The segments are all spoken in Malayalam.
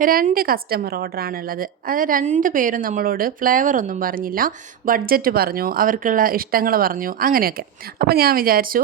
2 കസ്റ്റമർ ഓർഡറാണുള്ളത്. അത് 2 പേരും നമ്മളോട് ഫ്ലേവറൊന്നും പറഞ്ഞില്ല. ബഡ്ജറ്റ് പറഞ്ഞു, അവർക്കുള്ള ഇഷ്ടങ്ങൾ പറഞ്ഞു, അങ്ങനെയൊക്കെ. അപ്പോൾ ഞാൻ വിചാരിച്ചു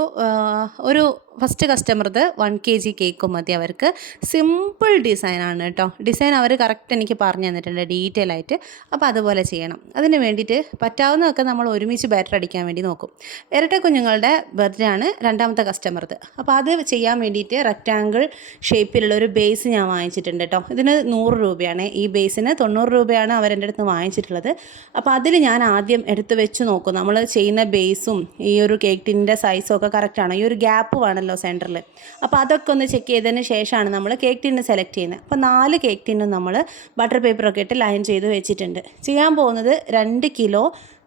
ഒരു ഫസ്റ്റ് കസ്റ്റമർത് 1 kg കേക്ക് മതി അവർക്ക്. സിമ്പിൾ ഡിസൈനാണ് കേട്ടോ. ഡിസൈൻ അവർ കറക്റ്റ് എനിക്ക് പറഞ്ഞു തന്നിട്ടുണ്ട് ഡീറ്റെയിൽ ആയിട്ട്. അപ്പോൾ അതുപോലെ ചെയ്യണം. അതിന് വേണ്ടിയിട്ട് പറ്റാവുന്നതൊക്കെ നമ്മൾ ഒരുമിച്ച് ബാറ്റർ അടിക്കാൻ വേണ്ടി നോക്കും. ഇരട്ട കുഞ്ഞുങ്ങളുടെ ബർത്ത്ഡേ ആണ് രണ്ടാമത്തെ കസ്റ്റമർത്. അപ്പോൾ അത് ചെയ്യാൻ വേണ്ടിയിട്ട് റെക്റ്റാങ്കിൾ ഷേപ്പിലുള്ള ഒരു ബേസ് ഞാൻ വാങ്ങിച്ചിട്ടുണ്ട് കേട്ടോ. ഇതിന് 100 രൂപയാണ്. ഈ ബേസിന് 90 രൂപയാണ് അവരെൻ്റെ അടുത്ത് വാങ്ങിച്ചിട്ടുള്ളത്. അപ്പോൾ അതിൽ ഞാൻ ആദ്യം എടുത്ത് വെച്ച് നോക്കും നമ്മൾ ചെയ്യുന്ന ബേസും ഈ ഒരു കേക്ക് ടിന്നിൻ്റെ സൈസും ഒക്കെ കറക്റ്റാണോ. ഈ ഒരു ഗ്യാപ്പ് വേണമല്ലോ സെൻറ്ററിൽ. അപ്പോൾ അതൊക്കെ ഒന്ന് ചെക്ക് ചെയ്തതിന് ശേഷമാണ് നമ്മൾ കേക്ക് ടിന്ന് സെലക്ട് ചെയ്യുന്നത്. അപ്പോൾ 4 കേക്ക് ടിന്നും നമ്മൾ ബട്ടർ പേപ്പറൊക്കെ ഇട്ട് ലൈൻ ചെയ്ത് വെച്ചിട്ടുണ്ട്. ചെയ്യാൻ പോകുന്നത് 2 കിലോ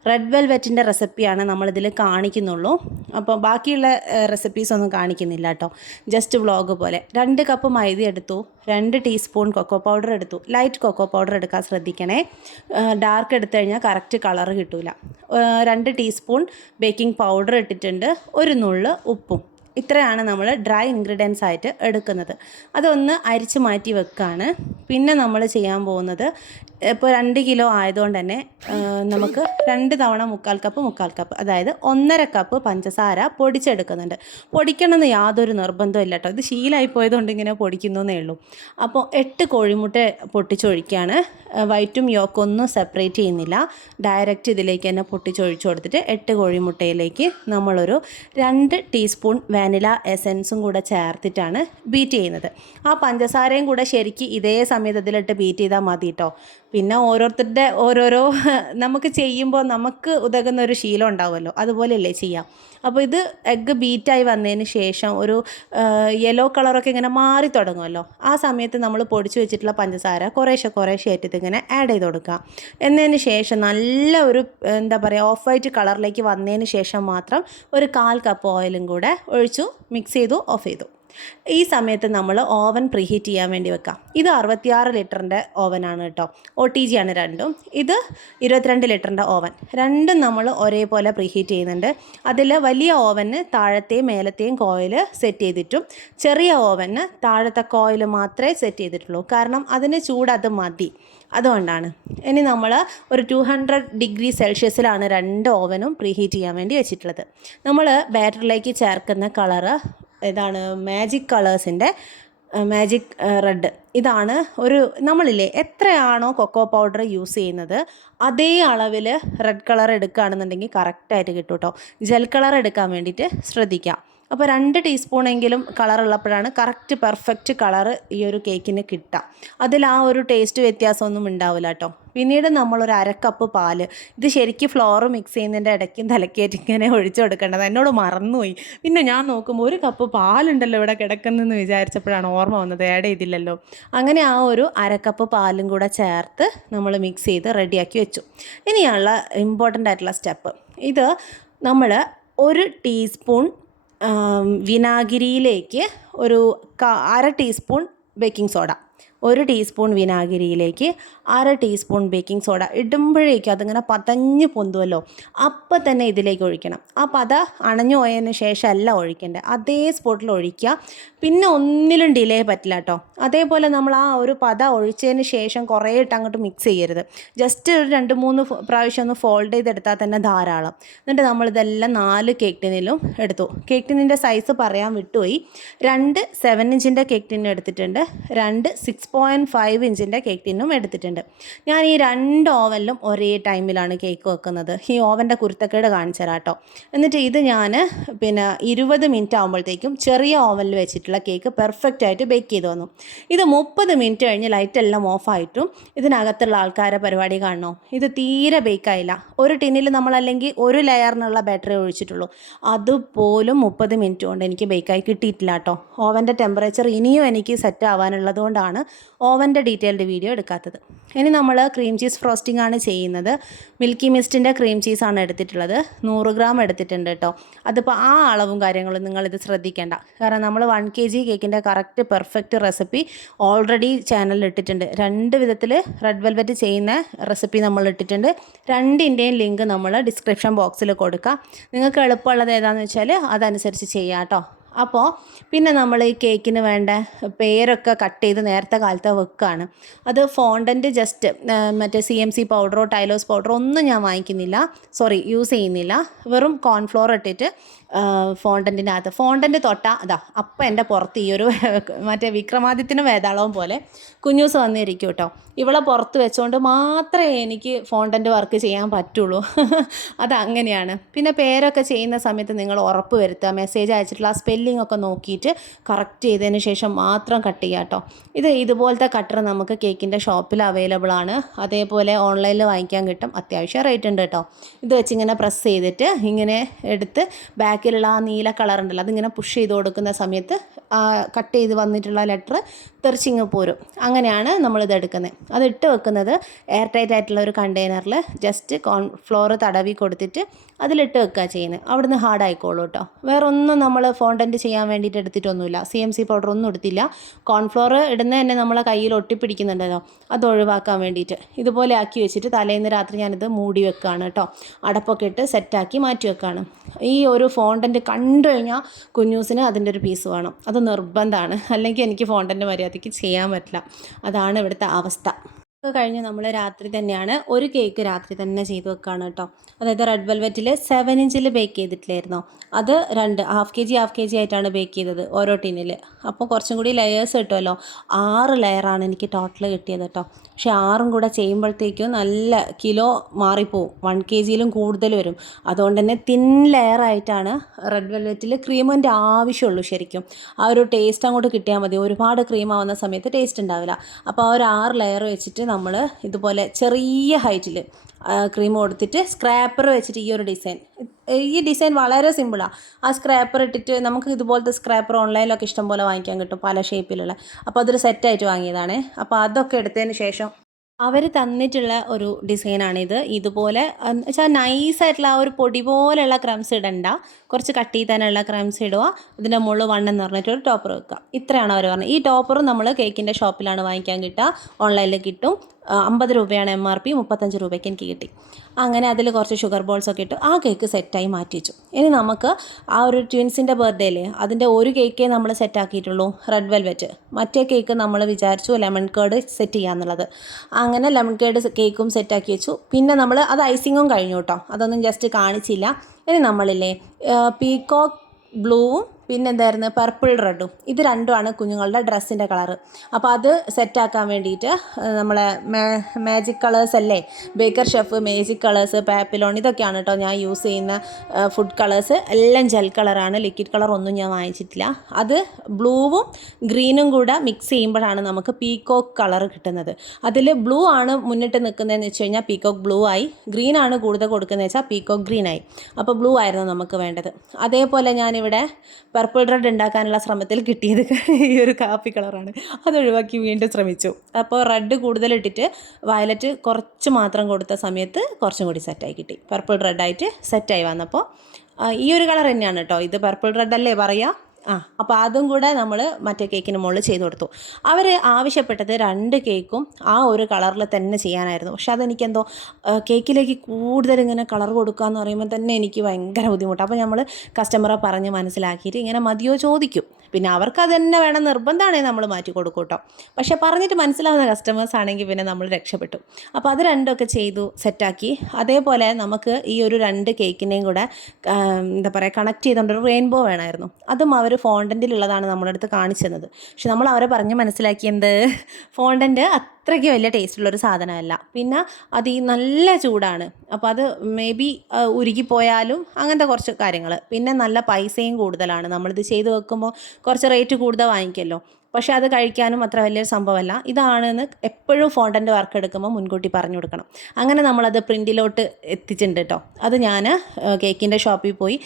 റെഡ് വെൽവെറ്റിൻ്റെ റെസിപ്പിയാണ് നമ്മളിതിൽ കാണിക്കുന്നുള്ളൂ. അപ്പോൾ ബാക്കിയുള്ള റെസിപ്പീസ് ഒന്നും കാണിക്കുന്നില്ല കേട്ടോ. ജസ്റ്റ് വ്ളോഗ് പോലെ. 2 കപ്പ് മൈദ എടുത്തു, 2 ടീസ്പൂൺ കൊക്കോ പൗഡർ എടുത്തു. ലൈറ്റ് കൊക്കോ പൗഡർ എടുക്കാൻ ശ്രദ്ധിക്കണേ. ഡാർക്ക് എടുത്തു കഴിഞ്ഞാൽ കറക്റ്റ് കളർ കിട്ടില്ല. 2 ടീസ്പൂൺ ബേക്കിംഗ് പൗഡർ ഇട്ടിട്ടുണ്ട്. ഒരു നുള്ള് ഉപ്പും. ഇത്രയാണ് നമ്മൾ ഡ്രൈ ഇൻഗ്രീഡിയൻസ് ആയിട്ട് എടുക്കുന്നത്. അതൊന്ന് അരിച്ച് മാറ്റി വെക്കുകയാണ്. പിന്നെ നമ്മൾ ചെയ്യാൻ പോകുന്നത് ഇപ്പോൾ 2 കിലോ ആയതുകൊണ്ട് തന്നെ നമുക്ക് 2 തവണ 1/4 കപ്പ് അതായത് 1.5 കപ്പ് പഞ്ചസാര പൊടിച്ചെടുക്കുന്നുണ്ട്. പൊടിക്കണമെന്ന് യാതൊരു നിർബന്ധവും ഇല്ല കേട്ടോ. ഇത് ശീലമായി പോയതുകൊണ്ട് ഇങ്ങനെ പൊടിക്കുന്നു എന്നേ ഉള്ളൂ. അപ്പോൾ 8 കോഴിമുട്ട പൊട്ടിച്ചൊഴിക്കുകയാണ്. വൈറ്റും യോക്കൊന്നും സെപ്പറേറ്റ് ചെയ്യുന്നില്ല. ഡയറക്റ്റ് ഇതിലേക്ക് തന്നെ പൊട്ടിച്ചൊഴിച്ചു കൊടുത്തിട്ട് 8 കോഴിമുട്ടയിലേക്ക് നമ്മളൊരു 2 ടീസ്പൂൺ വാനില എസൻസും കൂടെ ചേർത്തിട്ടാണ് ബീറ്റ് ചെയ്യുന്നത്. ആ പഞ്ചസാരയും കൂടെ ശരിക്കും ഇതേ സമയത്ത് ഇതിലിട്ട് ബീറ്റ് ചെയ്താൽ മതി കേട്ടോ. പിന്നെ ഓരോരുത്തരുടെ ഓരോരോ നമുക്ക് ചെയ്യുമ്പോൾ നമുക്ക് ഉതകുന്ന ഒരു ശീലം ഉണ്ടാവുമല്ലോ, അതുപോലെയല്ലേ ചെയ്യാം. അപ്പോൾ ഇത് എഗ്ഗ് ബീറ്റായി വന്നതിന് ശേഷം ഒരു യെല്ലോ കളറൊക്കെ ഇങ്ങനെ മാറി തുടങ്ങുമല്ലോ. ആ സമയത്ത് നമ്മൾ പൊടിച്ച് വെച്ചിട്ടുള്ള പഞ്ചസാര കുറേശ്ശെ ആയിട്ട് ഇതിങ്ങനെ ആഡ് ചെയ്ത് കൊടുക്കുക. എന്നതിന് ശേഷം നല്ല ഒരു എന്താ പറയുക ഓഫ് വൈറ്റ് കളറിലേക്ക് വന്നതിന് ശേഷം മാത്രം ഒരു 1/4 കപ്പ് ഓയിലും കൂടെ ഒഴിച്ചു മിക്സ് ചെയ്തു ഓഫ് ചെയ്തു. ഈ സമയത്ത് നമ്മൾ ഓവൻ പ്രീഹീറ്റ് ചെയ്യാൻ വേണ്ടി വെക്കാം. ഇത് 66 ലിറ്ററിൻ്റെ ഓവനാണ് കേട്ടോ. OTG ആണ് രണ്ടും. ഇത് 22 ലിറ്ററിൻ്റെ ഓവൻ. രണ്ടും നമ്മൾ ഒരേപോലെ പ്രീഹീറ്റ് ചെയ്യുന്നുണ്ട്. അതിൽ വലിയ ഓവന് താഴത്തെയും മേലത്തെയും കോയിൽ സെറ്റ് ചെയ്തിട്ടും ചെറിയ ഓവന് താഴത്തെ കോയിൽ മാത്രമേ സെറ്റ് ചെയ്തിട്ടുള്ളൂ. കാരണം അതിന് ചൂട് അത് മതി, അതുകൊണ്ടാണ്. ഇനി നമ്മൾ ഒരു 200 ഡിഗ്രി സെൽഷ്യസിലാണ് 2 ഓവനും പ്രീഹീറ്റ് ചെയ്യാൻ വേണ്ടി വെച്ചിട്ടുള്ളത്. നമ്മൾ ബാറ്ററിലേക്ക് ചേർക്കുന്ന കളറ് ഇതാണ് മാജിക് കളേഴ്സിൻ്റെ മാജിക് റെഡ്. ഇതാണ് ഒരു നമ്മളില്ലേ എത്രയാണോ കൊക്കോ പൗഡർ യൂസ് ചെയ്യുന്നത് അതേ അളവിൽ റെഡ് കളർ എടുക്കുകയാണെന്നുണ്ടെങ്കിൽ കറക്റ്റായിട്ട് കിട്ടും കേട്ടോ. ജെൽ കളർ എടുക്കാൻ വേണ്ടിയിട്ട് ശ്രദ്ധിക്കാം. അപ്പോൾ 2 ടീസ്പൂണെങ്കിലും കളറുള്ളപ്പോഴാണ് കറക്റ്റ് പെർഫെക്റ്റ് കളറ് ഈ ഒരു കേക്കിന് കിട്ടുക. അതിൽ ആ ഒരു ടേസ്റ്റ് വ്യത്യാസമൊന്നും ഉണ്ടാവില്ല കേട്ടോ. പിന്നീട് നമ്മളൊരു 1/2 കപ്പ് പാല്, ഇത് ശരിക്കും ഫ്ലോർ മിക്സ് ചെയ്യുന്നതിൻ്റെ ഇടയ്ക്കും തലക്കേറ്റ് ഇങ്ങനെ ഒഴിച്ചു കൊടുക്കേണ്ടത് എന്നോട് മറന്നുപോയി. പിന്നെ ഞാൻ നോക്കുമ്പോൾ 1 കപ്പ് പാലുണ്ടല്ലോ ഇവിടെ കിടക്കുന്നതെന്ന് വിചാരിച്ചപ്പോഴാണ് ഓർമ്മ വന്നത്, ആഡ് ചെയ്തില്ലല്ലോ. അങ്ങനെ ആ ഒരു 1/2 കപ്പ് പാലും കൂടെ ചേർത്ത് നമ്മൾ മിക്സ് ചെയ്ത് റെഡിയാക്കി വെച്ചു. ഇനിയുള്ള ഇമ്പോർട്ടൻ്റ് ആയിട്ടുള്ള സ്റ്റെപ്പ്, ഇത് നമ്മൾ 1 ടീസ്പൂൺ വിനാഗിരിയിലേക്ക് ഒരു 1/2 ടീസ്പൂൺ ബേക്കിംഗ് സോഡ, 1 ടീസ്പൂൺ വിനാഗിരിയിലേക്ക് 1/2 ടീസ്പൂൺ ബേക്കിംഗ് സോഡ ഇടുമ്പോഴേക്കും അതിങ്ങനെ പതഞ്ഞ് പൊന്തുമല്ലോ, അപ്പം തന്നെ ഇതിലേക്ക് ഒഴിക്കണം. ആ പത അണഞ്ഞു പോയതിന് ശേഷം അല്ല ഒഴിക്കേണ്ടത്, അതേ സ്പോട്ടിൽ ഒഴിക്കുക. പിന്നെ ഒന്നിലും ഡിലേ പറ്റില്ല കേട്ടോ. അതേപോലെ നമ്മൾ ആ ഒരു പത ഒഴിച്ചതിന് ശേഷം കുറേ ഇട്ട് അങ്ങോട്ട് മിക്സ് ചെയ്യരുത്. ജസ്റ്റ് ഒരു 2-3 പ്രാവശ്യം ഒന്ന് ഫോൾഡ് ചെയ്തെടുത്താൽ തന്നെ ധാരാളം. എന്നിട്ട് നമ്മളിതെല്ലാം 4 കേക്ക് ടിന്നിലും എടുത്തു. കേക്ക് ടിന്നിൻ്റെ സൈസ് പറയാൻ വിട്ടുപോയി. 2 7 ഇഞ്ചിൻ്റെ കേക്ക് ടിന്നും എടുത്തിട്ടുണ്ട്, 2 6.5 ഇഞ്ചിൻ്റെ കേക്ക് ടിന്നും എടുത്തിട്ടുണ്ട്. ഞാൻ ഈ 2 ഓവനിലും ഒരേ ടൈമിലാണ് കേക്ക് വെക്കുന്നത്. ഈ ഓവൻ്റെ കുരുത്തക്കേട് കാണിച്ചു തരാം കേട്ടോ. എന്നിട്ട് ഇത് ഞാൻ 20 മിനിറ്റ് ആകുമ്പോഴത്തേക്കും ചെറിയ ഓവനിൽ വെച്ചിട്ടുള്ള കേക്ക് പെർഫെക്റ്റ് ആയിട്ട് ബേക്ക് ചെയ്ത് വന്നു. ഇത് 30 മിനിറ്റ് കഴിഞ്ഞ് ലൈറ്റെല്ലാം ഓഫായിട്ടും ഇതിനകത്തുള്ള ആൾക്കാരെ പരിപാടി കാണണോ, ഇത് തീരെ ബേക്കായില്ല. ഒരു ടിന്നിൽ നമ്മളല്ലെങ്കിൽ ഒരു ലെയറിനുള്ള ബാറ്ററി ഒഴിച്ചിട്ടുള്ളൂ, അതുപോലും 30 മിനിറ്റ് കൊണ്ട് എനിക്ക് ബേക്കായി കിട്ടിയിട്ടില്ല കേട്ടോ. ഓവൻ്റെ ടെമ്പറേച്ചർ ഇനിയും എനിക്ക് സെറ്റ് ആവാനുള്ളത് കൊണ്ടാണ് ഓവൻ്റെ ഡീറ്റെയിൽഡ് വീഡിയോ എടുക്കാത്തത്. ഇനി നമ്മൾ ക്രീം ചീസ് ഫ്രോസ്റ്റിംഗ് ആണ് ചെയ്യുന്നത്. മിൽക്കി മിസ്റ്റിൻ്റെ ക്രീം ചീസാണ് എടുത്തിട്ടുള്ളത്. 100 ഗ്രാം എടുത്തിട്ടുണ്ട് കേട്ടോ. അതിപ്പോൾ ആ അളവും കാര്യങ്ങളും നിങ്ങളിത് ശ്രദ്ധിക്കേണ്ട. കാരണം നമ്മൾ 1 kg കേക്കിൻ്റെ കറക്റ്റ് പെർഫെക്റ്റ് റെസിപ്പി ഓൾറെഡി ചാനലിൽ ഇട്ടിട്ടുണ്ട്. 2 വിധത്തിൽ റെഡ് വെൽവെറ്റ് ചെയ്യുന്ന റെസിപ്പി നമ്മൾ ഇട്ടിട്ടുണ്ട്. 2ൻ്റെയും ലിങ്ക് നമ്മൾ ഡിസ്ക്രിപ്ഷൻ ബോക്സിൽ കൊടുക്കാം. നിങ്ങൾക്ക് എളുപ്പമുള്ളത് ഏതാണെന്ന് വെച്ചാൽ അതനുസരിച്ച് ചെയ്യാം കേട്ടോ. അപ്പോൾ പിന്നെ നമ്മൾ ഈ കേക്കിന് വേണ്ട പേരൊക്കെ കട്ട് ചെയ്ത് നേരത്തെ കാലത്ത് വെക്കുകയാണ്. അത് ഫോണ്ടൻറ്റ് ജസ്റ്റ് മറ്റേ CMC പൗഡറോ ടൈലോസ് പൗഡറോ ഒന്നും ഞാൻ വാങ്ങിക്കുന്നില്ല, യൂസ് ചെയ്യുന്നില്ല. വെറും കോൺഫ്ലോർ ഇട്ടിട്ട് ഫോണ്ടൻറ്റിൻ്റെ അകത്ത് ഫോണ്ടൻറ്റ് തൊട്ടാൽ അതാ അപ്പം എൻ്റെ പുറത്ത് ഈ ഒരു മറ്റേ വിക്രമാദിത്യന് വേതാളവും പോലെ കുഞ്ഞൂസ് വന്നിരിക്കും കേട്ടോ. ഇവളെ പുറത്ത് വെച്ചുകൊണ്ട് മാത്രമേ എനിക്ക് ഫോണ്ടൻറ്റ് വർക്ക് ചെയ്യാൻ പറ്റുള്ളൂ. അതങ്ങനെയാണ്. പിന്നെ പേരൊക്കെ ചെയ്യുന്ന സമയത്ത് നിങ്ങൾ ഉറപ്പ് വരുത്തുക, മെസ്സേജ് അയച്ചിട്ടുള്ള ആ സ്പെല്ലിംഗ് ഒക്കെ നോക്കിയിട്ട് കറക്റ്റ് ചെയ്തതിന് ശേഷം മാത്രം കട്ട് ചെയ്യുക കേട്ടോ. ഇതുപോലത്തെ കട്ടർ നമുക്ക് കേക്കിൻ്റെ ഷോപ്പിൽ അവൈലബിൾ ആണ്. അതേപോലെ ഓൺലൈനിൽ വാങ്ങിക്കാൻ കിട്ടും. അത്യാവശ്യം റേറ്റ് ഉണ്ട് കേട്ടോ. ഇത് വെച്ചിങ്ങനെ പ്രസ് ചെയ്തിട്ട് ഇങ്ങനെ എടുത്ത് ബാക്കിലുള്ള ആ നീല കളർ ഉണ്ടല്ലോ അതിങ്ങനെ പുഷ് ചെയ്ത് കൊടുക്കുന്ന സമയത്ത് കട്ട് ചെയ്ത് വന്നിട്ടുള്ള ലെറ്റർ തെറിച്ചിങ്ങ് പോരും. അങ്ങനെയാണ് നമ്മളിത് എടുക്കുന്നത്. അത് ഇട്ട് വെക്കുന്നത് എയർ ടൈറ്റ് ആയിട്ടുള്ള ഒരു കണ്ടെയ്നറിൽ ജസ്റ്റ് കോൺഫ്ലോർ തടവി കൊടുത്തിട്ട് അതിലിട്ട് വെക്കുക ചെയ്യുന്നത്. അവിടുന്ന് ഹാർഡായിക്കോളൂ കേട്ടോ. വേറെ ഒന്നും നമ്മൾ ഫോണ്ടൻറ്റ് ചെയ്യാൻ വേണ്ടിയിട്ട് എടുത്തിട്ടൊന്നുമില്ല. CMC പൗഡർ ഒന്നും എടുത്തില്ല. കോൺഫ്ലോർ ഇടുന്ന തന്നെ നമ്മളെ കയ്യിൽ ഒട്ടിപ്പിടിക്കുന്നുണ്ടല്ലോ, അത് ഒഴിവാക്കാൻ വേണ്ടിയിട്ട് ഇതുപോലെ ആക്കി വെച്ചിട്ട് തലേന്ന് രാത്രി ഞാനിത് മൂടി വെക്കുകയാണ് കേട്ടോ. അടപ്പൊക്കെ ഇട്ട് സെറ്റാക്കി മാറ്റി വെക്കുകയാണ്. ഈ ഒരു ഫോണ്ടൻറ്റ് കണ്ടു കഴിഞ്ഞാൽ കുഞ്ഞൂസിന് അതിൻ്റെ ഒരു പീസ് വേണം. അത് നിർബന്ധമാണ്. അല്ലെങ്കിൽ എനിക്ക് ഫോണ്ടൻറ്റ് മര്യാദയ്ക്ക് ചെയ്യാൻ പറ്റില്ല. അതാണ് ഇവിടുത്തെ അവസ്ഥ. കഴിഞ്ഞ് നമ്മൾ രാത്രി തന്നെയാണ് ഒരു കേക്ക് രാത്രി തന്നെ ചെയ്ത് വെക്കുകയാണ് കേട്ടോ. അതായത് റെഡ് വെൽവെറ്റിൽ 7 ഇഞ്ചിൽ ബേക്ക് ചെയ്തിട്ടില്ലായിരുന്നോ, അത് 2 ഹാഫ് കെ ജി ആയിട്ടാണ് ബേക്ക് ചെയ്തത് ഓരോ ടിന്നിൽ. അപ്പോൾ കുറച്ചും കൂടി ലെയേഴ്സ് കിട്ടുമല്ലോ. 6 ലെയറാണ് എനിക്ക് ടോട്ടൽ കിട്ടിയത് കേട്ടോ. പക്ഷേ 6ഉം കൂടെ ചെയ്യുമ്പോഴത്തേക്കും നല്ല കിലോ മാറിപ്പോവും, 1 kg കൂടുതൽ വരും. അതുകൊണ്ട് തന്നെ തിൻ ലെയറായിട്ടാണ് റെഡ് വെൽവെറ്റിൽ ക്രീമിൻ്റെ ആവശ്യമുള്ളൂ. ശരിക്കും ആ ഒരു ടേസ്റ്റ് അങ്ങോട്ട് കിട്ടിയാൽ മതി. ഒരുപാട് ക്രീം ആവുന്ന സമയത്ത് ടേസ്റ്റ് ഉണ്ടാവില്ല. അപ്പോൾ ആ ഒരു 6 ലെയർ വെച്ചിട്ട് നമ്മൾ ഇതുപോലെ ചെറിയ ഹൈറ്റിൽ ക്രീം കൊടുത്തിട്ട് സ്ക്രാപ്പർ വെച്ചിട്ട് ഈ ഡിസൈൻ വളരെ സിമ്പിളാണ്. ആ സ്ക്രാപ്പർ ഇട്ടിട്ട് നമുക്ക് ഇതുപോലത്തെ സ്ക്രാപ്പർ ഓൺലൈനിലൊക്കെ ഇഷ്ടം പോലെ വാങ്ങിക്കാൻ കിട്ടും, പല ഷേപ്പിലുള്ള. അപ്പോൾ അതൊരു സെറ്റായിട്ട് വാങ്ങിയതാണ്. അപ്പോൾ അതൊക്കെ എടുത്തതിന് ശേഷം അവർ തന്നിട്ടുള്ള ഒരു ഡിസൈനാണിത്. ഇതുപോലെ വെച്ചാൽ നൈസായിട്ടുള്ള ആ ഒരു പൊടി പോലെയുള്ള ക്രംസ് ഇടണ്ട, കുറച്ച് കട്ട് ചെയ്താനുള്ള ക്രംസ് ഇടുക. ഇതിൻ്റെ മുകളിൽ 1 എന്ന് പറഞ്ഞിട്ടൊരു ടോപ്പർ വെക്കുക. ഇത്രയാണ് അവർ പറഞ്ഞത്. ഈ ടോപ്പർ നമ്മൾ കേക്കിൻ്റെ ഷോപ്പിലാണ് വാങ്ങിക്കാൻ കിട്ടുക, ഓൺലൈനിൽ കിട്ടും. 50 രൂപയാണ് MRP, 35 രൂപയ്ക്ക് എനിക്ക് കിട്ടി. അങ്ങനെ അതിൽ കുറച്ച് ഷുഗർ ബോൾസൊക്കെ ഇട്ട് ആ കേക്ക് സെറ്റായി മാറ്റി വെച്ചു. ഇനി നമുക്ക് ആ ഒരു ട്വിൻസിൻ്റെ ബർത്ത്ഡേ അല്ലേ, അതിൻ്റെ ഒരു കേക്കേ നമ്മൾ സെറ്റാക്കിയിട്ടുള്ളൂ, റെഡ് വെൽവെറ്റ്. മറ്റേ കേക്ക് നമ്മൾ വിചാരിച്ചു ലെമൺ കേർഡ് സെറ്റ് ചെയ്യാന്നുള്ളത്. അങ്ങനെ ലെമൺ കേർഡ് കേക്കും സെറ്റാക്കി വെച്ചു. പിന്നെ നമ്മൾ അത് ഐസിങ്ങും കഴിഞ്ഞു കേട്ടോ, അതൊന്നും ജസ്റ്റ് കാണിച്ചില്ല. ഇനി നമ്മളില്ലേ പീക്കോക്ക് ബ്ലൂവും പിന്നെന്തായിരുന്നു പർപ്പിൾ റെഡും, ഇത് രണ്ടുമാണ് കുഞ്ഞുങ്ങളുടെ ഡ്രസ്സിൻ്റെ കളറ്. അപ്പോൾ അത് സെറ്റാക്കാൻ വേണ്ടിയിട്ട് നമ്മളെ മാജിക് കളേഴ്സ് അല്ലേ, Baker chef magic colours, Papillon, ഇതൊക്കെയാണ് കേട്ടോ ഞാൻ യൂസ് ചെയ്യുന്ന ഫുഡ് കളേഴ്സ്. എല്ലാം ജെൽ കളറാണ്, ലിക്വിഡ് കളർ ഒന്നും ഞാൻ വാങ്ങിച്ചിട്ടില്ല. അത് ബ്ലൂവും ഗ്രീനും കൂടെ മിക്സ് ചെയ്യുമ്പോഴാണ് നമുക്ക് പീക്കോക്ക് കളർ കിട്ടുന്നത്. അതിൽ ബ്ലൂ ആണ് മുന്നിട്ട് നിൽക്കുന്നതെന്ന് വെച്ച് കഴിഞ്ഞാൽ പീക്കോക്ക് ബ്ലൂ ആയി, ഗ്രീൻ ആണ് കൂടുതൽ കൊടുക്കുന്നതെന്ന് വെച്ചാൽ പീക്കോക്ക് ഗ്രീൻ ആയി. അപ്പോൾ ബ്ലൂ ആയിരുന്നു നമുക്ക് വേണ്ടത്. അതേപോലെ ഞാനിവിടെ പർപ്പിൾ റെഡ് ഉണ്ടാക്കാനുള്ള ശ്രമത്തിൽ കിട്ടിയത് ഈ ഒരു കാപ്പി കളറാണ്. അതൊഴിവാക്കി വീണ്ടും ശ്രമിച്ചു. അപ്പോൾ റെഡ് കൂടുതലിട്ടിട്ട് വയലറ്റ് കുറച്ച് മാത്രം കൊടുത്ത സമയത്ത് കുറച്ചും കൂടി സെറ്റായി കിട്ടി. പർപ്പിൾ റെഡായിട്ട് സെറ്റായി വന്നപ്പോൾ ഈ ഒരു കളർ തന്നെയാണ് കേട്ടോ. ഇത് പർപ്പിൾ റെഡ് അല്ലേ പറയുക. അപ്പോൾ അതും കൂടെ നമ്മൾ മറ്റേ കേക്കിന് മുകളിൽ ചെയ്ത് കൊടുത്തു. അവർ ആവശ്യപ്പെട്ടത് 2 കേക്കും ആ ഒരു കളറിൽ തന്നെ ചെയ്യാനായിരുന്നു. പക്ഷെ അതെനിക്കെന്തോ കേക്കിലേക്ക് കൂടുതൽ ഇങ്ങനെ കളർ കൊടുക്കുക എന്ന് പറയുമ്പോൾ തന്നെ എനിക്ക് ഭയങ്കര ബുദ്ധിമുട്ടാണ്. അപ്പോൾ നമ്മൾ കസ്റ്റമറെ പറഞ്ഞ് മനസ്സിലാക്കിയിട്ട് ഇങ്ങനെ മതിയോ ചോദിക്കും. പിന്നെ അവർക്ക് അത് തന്നെ വേണം നിർബന്ധമാണെങ്കിൽ നമ്മൾ മാറ്റി കൊടുക്കും കേട്ടോ. പക്ഷേ പറഞ്ഞിട്ട് മനസ്സിലാവുന്ന കസ്റ്റമേഴ്സ് ആണെങ്കിൽ പിന്നെ നമ്മൾ രക്ഷപ്പെട്ടു. അപ്പോൾ അത് രണ്ടൊക്കെ ചെയ്തു സെറ്റാക്കി. അതേപോലെ നമുക്ക് ഈ ഒരു 2 കേക്കിനെയും കൂടെ എന്താ പറയുക കണക്ട് ചെയ്തുകൊണ്ടൊരു റെയിൻബോ വേണമായിരുന്നു. അതും അവർ ഫോണ്ടൻറ്റിലുള്ളതാണ് നമ്മുടെ അടുത്ത് കാണിച്ചു തന്നത്. പക്ഷെ നമ്മൾ അവരെ പറഞ്ഞ് മനസ്സിലാക്കിയത് ഫോണ്ടൻറ്റ് അത്രയ്ക്ക് വലിയ ടേസ്റ്റുള്ളൊരു സാധനമല്ല. പിന്നെ അത് ഈ നല്ല ചൂടാണ്. അപ്പോൾ അത് മേ ബി ഉരുകിപ്പോയാലും അങ്ങനത്തെ കുറച്ച് കാര്യങ്ങൾ. പിന്നെ നല്ല പൈസയും കൂടുതലാണ്. നമ്മളിത് ചെയ്ത് വെക്കുമ്പോൾ കുറച്ച് റേറ്റ് കൂടുതൽ വാങ്ങിക്കുമല്ലോ. പക്ഷേ അത് കഴിക്കാനും അത്ര വലിയൊരു സംഭവമല്ല. ഇതാണെന്ന് എപ്പോഴും ഫോണ്ടൻ്റ് വർക്ക് എടുക്കുമ്പോൾ മുൻകൂട്ടി പറഞ്ഞു കൊടുക്കണം. അങ്ങനെ നമ്മളത് പ്രിൻറ്റിലോട്ട് എത്തിച്ചിട്ടുണ്ട് കേട്ടോ. അത് ഞാൻ കേക്കിൻ്റെ ഷോപ്പിൽ പോയി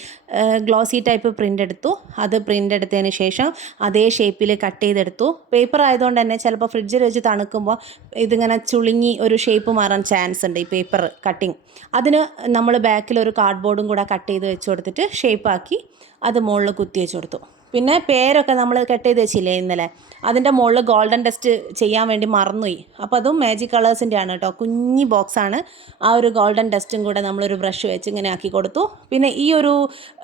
ഗ്ലോസി ടൈപ്പ് പ്രിൻ്റ് എടുത്തു. അത് പ്രിൻ്റ് എടുത്തതിന് ശേഷം അതേ ഷേപ്പിൽ കട്ട് ചെയ്തെടുത്തു. പേപ്പർ ആയതുകൊണ്ട് തന്നെ ചിലപ്പോൾ ഫ്രിഡ്ജിൽ വെച്ച് തണുക്കുമ്പോൾ ഇതിങ്ങനെ ചുളുങ്ങി ഒരു ഷേപ്പ് മാറാൻ ചാൻസ് ഉണ്ട് ഈ പേപ്പർ കട്ടിങ്. അതിന് നമ്മൾ ബാക്കിൽ ഒരു കാർഡ്ബോർഡും കൂടെ കട്ട് ചെയ്ത് വെച്ച് കൊടുത്തിട്ട് ഷേപ്പാക്കി അത് മുകളിൽ കുത്തി വെച്ച് കൊടുത്തു. പിന്നെ പേരൊക്കെ നമ്മൾ കട്ട് ചെയ്ത് വെച്ചില്ലേ ഇന്നലെ, അതിൻ്റെ മുകളിൽ ഗോൾഡൻ ടെസ്റ്റ് ചെയ്യാൻ വേണ്ടി മറന്നുപോയി. അപ്പോൾ അതും മാജിക് കളേഴ്സിൻ്റെ ആണ് കേട്ടോ, കുഞ്ഞി ബോക്സാണ്. ആ ഒരു ഗോൾഡൻ ടെസ്റ്റും കൂടെ നമ്മളൊരു ബ്രഷ് വെച്ച് ഇങ്ങനെ ആക്കി കൊടുത്തു. പിന്നെ ഈ ഒരു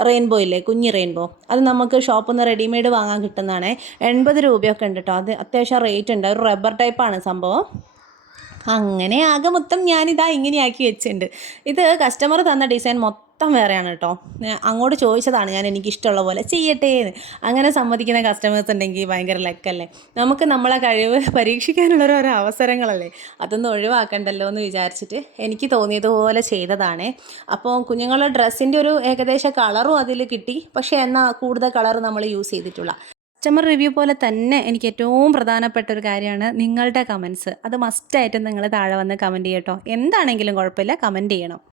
റെയിൻബോ ഇല്ലേ, കുഞ്ഞി റെയിൻബോ, അത് നമുക്ക് ഷോപ്പിൽ നിന്ന് റെഡിമെയ്ഡ് വാങ്ങാൻ കിട്ടുന്നതാണ്. 80 രൂപയൊക്കെ ഉണ്ട് കേട്ടോ, അത് അത്യാവശ്യം റേറ്റ് ഉണ്ട്. ഒരു റബ്ബർ ടൈപ്പാണ് സംഭവം. അങ്ങനെ ആകെ മൊത്തം ഞാനിതാ ഇങ്ങനെയാക്കി വെച്ചിട്ടുണ്ട്. ഇത് കസ്റ്റമർ തന്ന ഡിസൈൻ മൊത്തം വേറെയാണ് കേട്ടോ. അങ്ങോട്ട് ചോദിച്ചതാണ് ഞാൻ എനിക്കിഷ്ടമുള്ള പോലെ ചെയ്യട്ടെ എന്ന്. അങ്ങനെ സമ്മതിക്കുന്ന കസ്റ്റമേഴ്സ് ഉണ്ടെങ്കിൽ ഭയങ്കര ലക്കല്ലേ. നമുക്ക് നമ്മളെ കഴിവ് പരീക്ഷിക്കാനുള്ള ഓരോ അവസരങ്ങളല്ലേ, അതൊന്നും ഒഴിവാക്കണ്ടല്ലോ എന്ന് വിചാരിച്ചിട്ട് എനിക്ക് തോന്നിയതുപോലെ ചെയ്തതാണ്. അപ്പോൾ കുഞ്ഞുങ്ങളുടെ ഡ്രസ്സിൻ്റെ ഒരു ഏകദേശ കളറും അതിൽ കിട്ടി. പക്ഷേ എന്നാൽ കൂടുതൽ കളർ നമ്മൾ യൂസ് ചെയ്തിട്ടുള്ള കസ്റ്റമർ റിവ്യൂ പോലെ തന്നെ എനിക്ക് ഏറ്റവും പ്രധാനപ്പെട്ട ഒരു കാര്യമാണ് നിങ്ങളുടെ കമൻസ്. അത് മസ്റ്റായിട്ടും നിങ്ങൾ താഴെ വന്ന് കമൻറ്റ് ചെയ്യട്ടോ. എന്താണെങ്കിലും കുഴപ്പമില്ല, കമൻറ്റ് ചെയ്യണം.